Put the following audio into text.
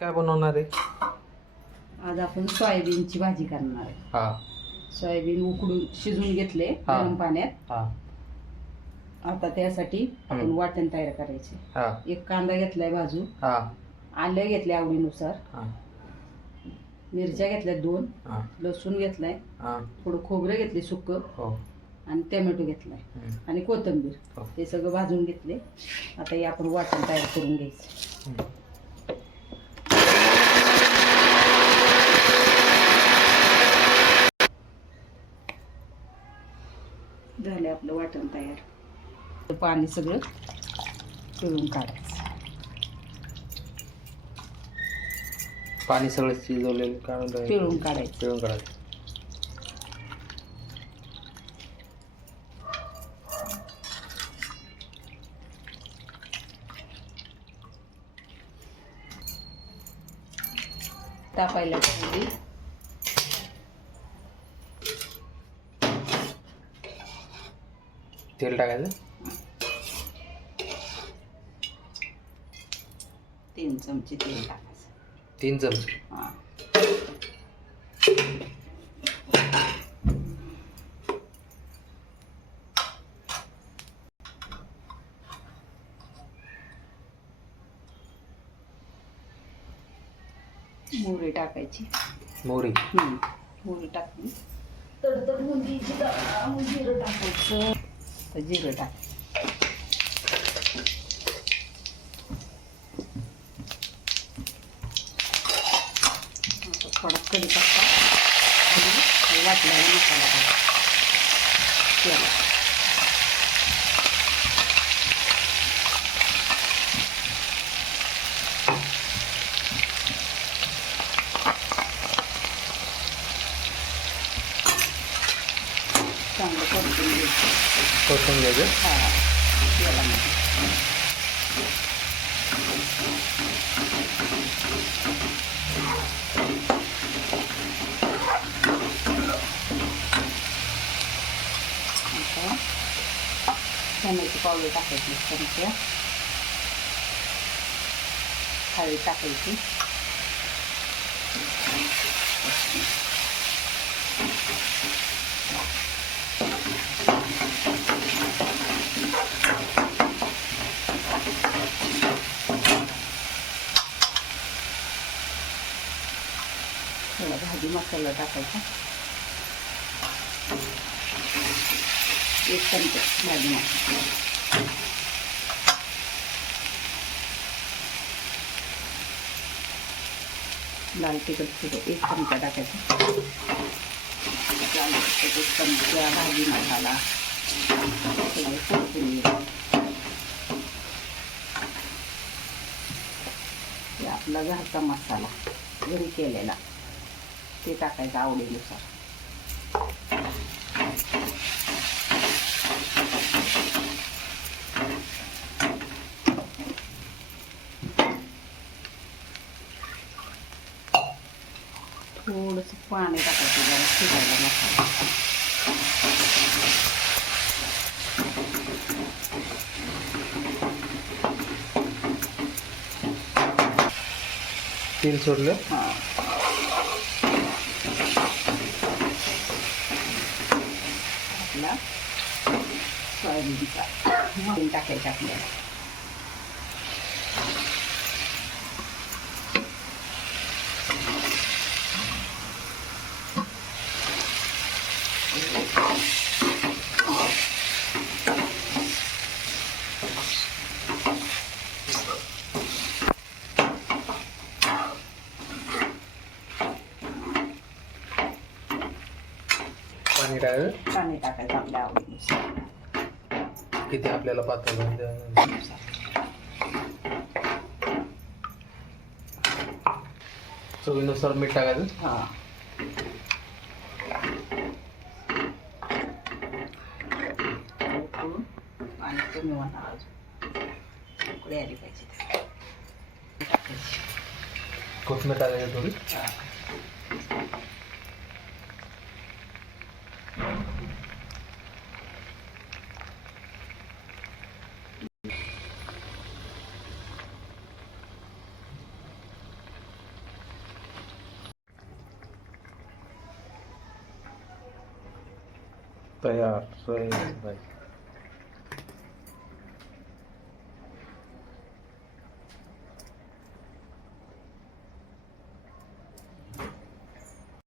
काय बनवणार आहे? आज आपण सोयाबीनची भाजी करणार आहे. हा. सोयाबीन उकडून शिजून घेतले हा. गरम पाण्यात. हा. आता त्यासाठी आपण वाटण तयार करायचे. हा. एक कांदा घेतलाय भाजून. हा. आलं घेतले आवडीनुसार. हा. मिरच्या घेतल्या 2. हा. लसूण घेतलाय. हा. थोडं खोबरं घेतले सुक्क. हो. आणि टोमॅटो घेतलाय आणि कोथिंबीर. हो. हे सगळं भाजून घेतले. आता हे आपण वाटण तयार करून घ्यायचं. झाले आपलं वाटण तयार. पाणी सगळं पिळून काढायचं. पाणी सगळं शिजवलेलं काढून पिळून काढायचं. पिळून काढायचं. तापायला ठेवली. तेल टाकायचं. 3 चमचे तेल टाकायचं. 3 चमचे. हां. मोहरी टाकायची. मोहरी. मोहरी टाकली. तडतड मुंजीची जिरं टाकायचं. तर जिरं टाकायचं. थोडा कढीपत्ता आणि वाटलेला मसाला टाकायचा. चांगलं परतून घ्यायचं. परतून घ्यायचं. हा. तेलामध्ये टोमॅटो पावडर टाकायची. चमचा हळद टाकायची. थोडा भाजी मसाला टाकायचा. 1 चमचा भाजी मसाला. लाल तिखट सुद्धा 1 चमचा टाकायचा. 1 चमचा भाजी मसाला सगळं परतून घ्यायचं. आपला घरचा मसाला घरी केलेला ते टाकायचं आवडीनुसार. थोडंसं पाणी टाकायचं जरा शिजायला मसाला. तेल सोडलं. हां. आपला सोयाबीनचा मळून टाकायचं आपल्याला. पाणी टाकायचं. पाणी टाकायचं आपल्या आवडीनुसार. किती आपल्याला पातळ चवीनुसार मीठ टाकायचं. हां. आणि कमी होणार अजून उकळी आली पाहिजे. कोथिंबीर टाकायची थोडी. तयार सोयाबीन